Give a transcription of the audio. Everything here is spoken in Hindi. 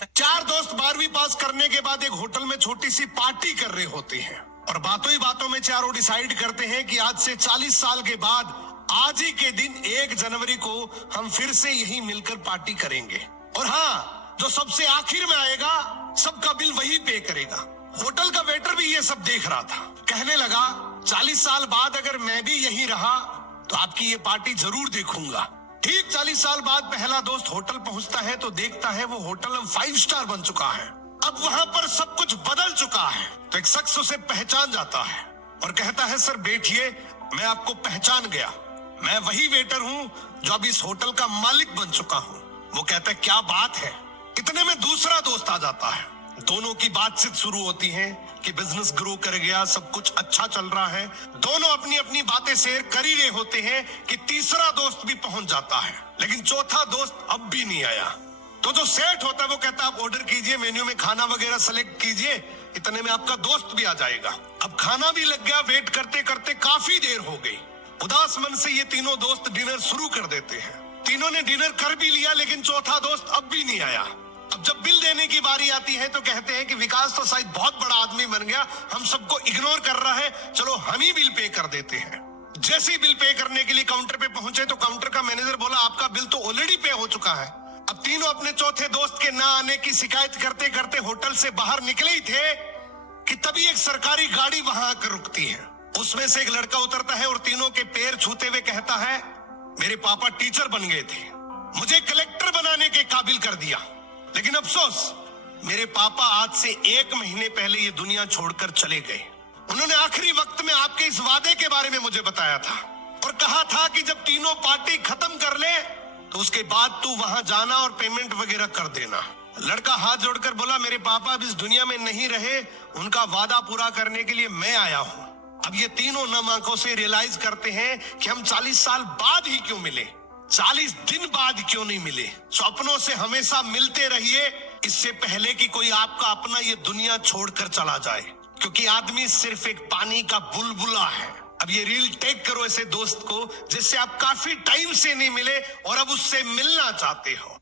चार दोस्त 12वीं पास करने के बाद एक होटल में छोटी सी पार्टी कर रहे होते हैं और बातों ही बातों में चारों डिसाइड करते हैं कि आज से 40 साल के बाद आज ही के दिन 1 जनवरी को हम फिर से यही मिलकर पार्टी करेंगे। और हाँ, जो सबसे आखिर में आएगा सबका बिल वही पे करेगा। होटल का वेटर भी ये सब देख रहा था। कहने लगा 40 साल बाद अगर मैं भी यही रहा तो आपकी ये पार्टी जरूर देखूंगा। ठीक 40 साल बाद पहला दोस्त होटल पहुंचता है तो देखता है वो होटल अब 5 स्टार बन चुका है। अब वहां पर सब कुछ बदल चुका है। तो एक शख्स उसे पहचान जाता है और कहता है सर बैठिए, मैं आपको पहचान गया, मैं वही वेटर हूँ जो अब इस होटल का मालिक बन चुका हूँ। वो कहता है क्या बात है। इतने में दूसरा दोस्त आ जाता है। दोनों की बातचीत शुरू होती है कि बिजनेस ग्रो कर गया, सब कुछ अच्छा चल रहा है। दोनों अपनी अपनी बातें शेयर कर ही रहे होते हैं कि तीसरा दोस्त भी पहुंच जाता है, लेकिन चौथा दोस्त अब भी नहीं आया। तो जो सेठ होता है वो कहता है आप ऑर्डर कीजिए, मेन्यू में खाना वगैरह सेलेक्ट कीजिए, इतने में आपका दोस्त भी आ जाएगा। अब खाना भी लग गया। वेट करते करते काफी देर हो गई। उदास मन से ये तीनों दोस्त डिनर शुरू कर देते हैं। तीनों ने डिनर कर भी लिया, लेकिन चौथा दोस्त अब भी नहीं आया। अब जब बिल देने की बारी आती है तो कहते हैं कि विकास तो शायद बहुत बड़ा आदमी बन गया, हम सबको इग्नोर कर रहा है, चलो हम ही बिल पे कर देते हैं। जैसे ही बिल पे करने के लिए काउंटर पे पहुंचे तो काउंटर का मैनेजर बोला आपका बिल तो ऑलरेडी पे हो चुका है। अब तीनों अपने चौथे दोस्त के ना आने की शिकायत करते करते होटल से बाहर निकले ही थे कि तभी एक सरकारी गाड़ी वहां आकर रुकती है। उसमें से एक लड़का उतरता है और तीनों के पैर छूते हुए कहता है मेरे पापा टीचर बन गए थे, मुझे कलेक्टर बनाने के काबिल कर दिया, लेकिन अफसोस मेरे पापा आज से 1 महीने पहले ये दुनिया छोड़कर चले गए। उन्होंने आखिरी वक्त में आपके इस वादे के बारे में मुझे बताया था और कहा था कि जब तीनों पार्टी खत्म कर ले तो उसके बाद तू वहां जाना और पेमेंट वगैरह कर देना। लड़का हाथ जोड़कर बोला मेरे पापा अब इस दुनिया में नहीं रहे, उनका वादा पूरा करने के लिए मैं आया हूं। अब ये तीनों नम आंखों से रियलाइज करते हैं कि हम 40 साल बाद ही क्यों मिले, 40 दिन बाद क्यों नहीं मिले। सपनों से हमेशा मिलते रहिए, इससे पहले कि कोई आपका अपना ये दुनिया छोड़कर चला जाए, क्योंकि आदमी सिर्फ एक पानी का बुलबुला है। अब ये रील टेक करो ऐसे दोस्त को जिससे आप काफी टाइम से नहीं मिले और अब उससे मिलना चाहते हो।